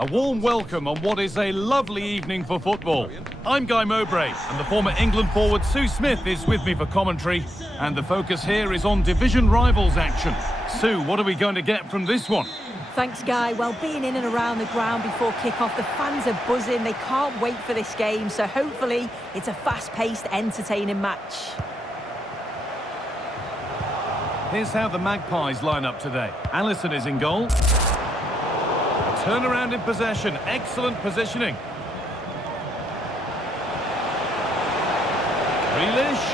A warm welcome on what is a lovely evening for football. I'm Guy Mowbray, and the former England forward Sue Smith is with me for commentary. And the focus here is on division rivals action. Sue, what are we going to get from this one? Thanks, Guy. Well, being in and around the ground before kick-off, the fans are buzzing. They can't wait for this game, so hopefully it's a fast-paced, entertaining match. Here's how the Magpies line up today. Alisson is in goal. Turnaround in possession, excellent positioning. Grealish.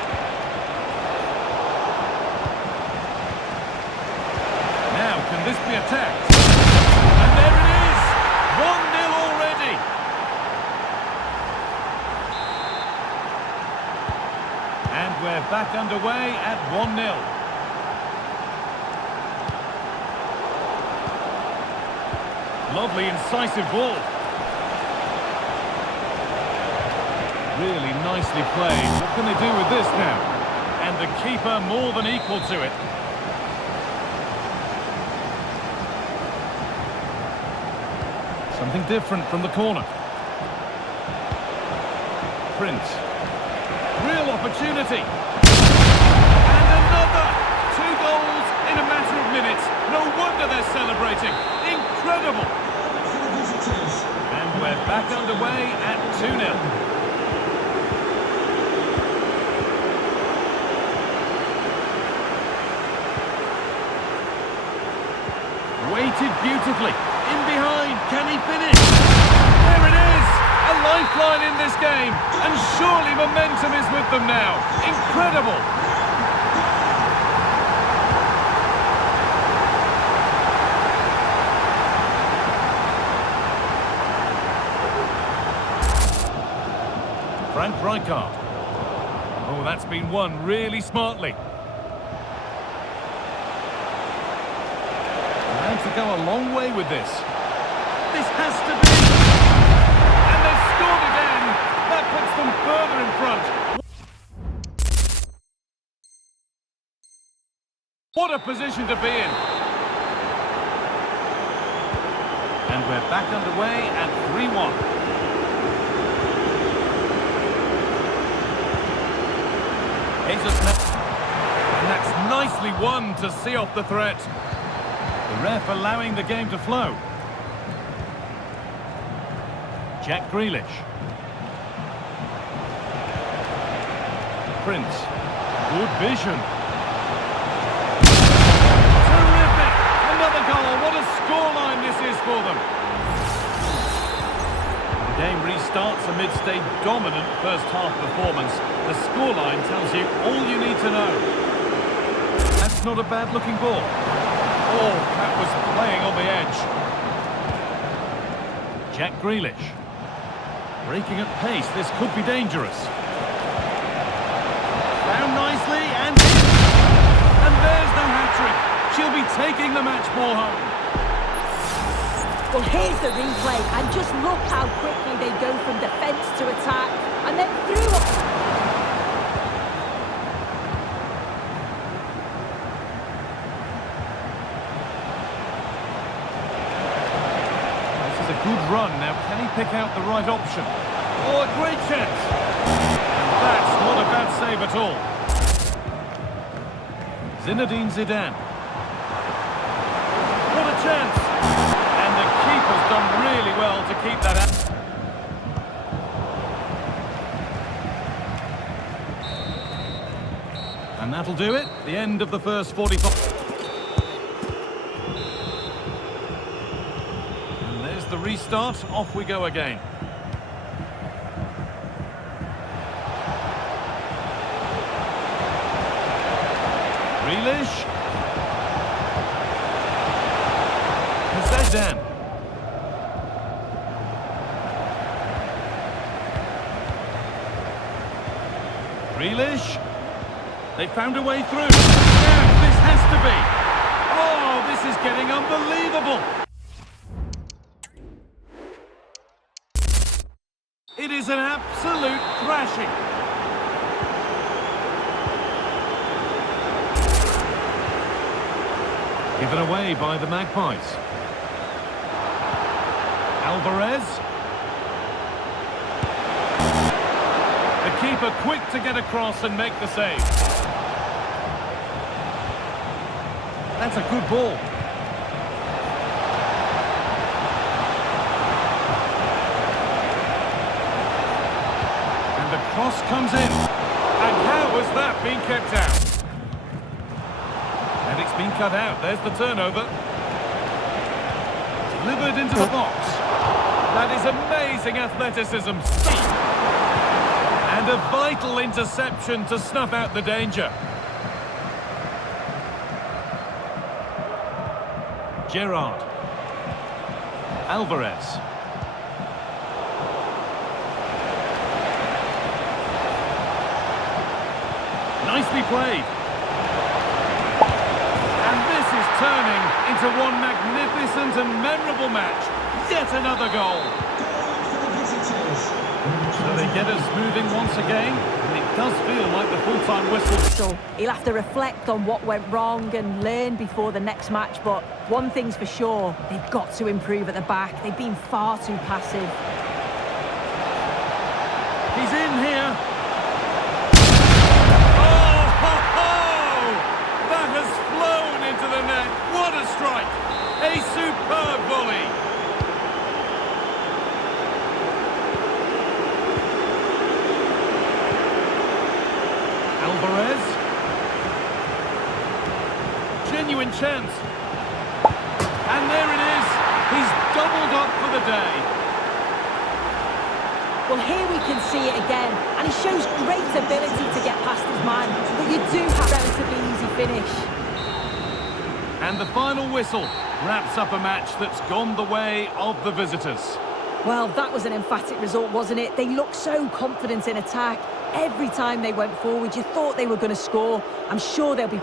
Now, can this be attacked? And there it is! 1-0 already! And we're back underway at 1-0. Lovely, incisive ball. Really nicely played. What can they do with this now? And the keeper more than equal to it. Something different from the corner. Prince. Real opportunity. And another! 2 goals in a matter of minutes. No wonder they're celebrating. Incredible! And we're back underway at 2-0. Waited beautifully. In behind. Can he finish? There it is! A lifeline in this game. And surely momentum is with them now. Incredible! Frank Rijkaard. Oh, that's been won really smartly. And to go a long way with this. This has to be! And they've scored again! That puts them further in front. What a position to be in! And we're back underway at 3-1. And that's nicely won to see off the threat. The ref allowing the game to flow. Jack Grealish. Prince. Good vision. Terrific! Another goal. What a scoreline this is for them. The game restarts amidst a dominant first-half performance. The scoreline tells you all you need to know. That's not a bad-looking ball. Oh, that was playing on the edge. Jack Grealish. Breaking at pace, this could be dangerous. Found nicely, and there's the hat-trick. She'll be taking the match ball home. Well, here's the replay, and just look how quickly they go from defence to attack, and then through. This is a good run. Now, can he pick out the right option? Oh, a great chance! And that's not a bad save at all. Zinedine Zidane. What a chance! Keeper's done really well to keep that out. And that'll do it. The end of the first 45. And there's the restart. Off we go again. Grealish. Zidane. Grealish. They found a way through. Now, this has to be. Oh, this is getting unbelievable. It is an absolute thrashing. Given away by the Magpies. Alvarez. The keeper quick to get across and make the save. That's a good ball. And the cross comes in. And how has that been kept out? And it's been cut out. There's the turnover. Delivered into the box. That is amazing athleticism. And a vital interception to snuff out the danger. Gerrard. Alvarez. Nicely played. And this is turning into one magnificent and memorable match. Yet another goal. So they get us moving once again. And it does feel like the full-time whistle. So he'll have to reflect on what went wrong and learn before the next match. But one thing's for sure, they've got to improve at the back. They've been far too passive. He's in here. That has flown into the net. What a strike. A superb volley. Alvarez. Genuine chance. And there it is. He's doubled up for the day. Well, here we can see it again, and he shows great ability to get past his man, but you do have a relatively easy finish. And the final whistle wraps up a match that's gone the way of the visitors. Well, that was an emphatic result, wasn't it? They looked so confident in attack. Every time they went forward, you thought they were going to score. I'm sure they'll be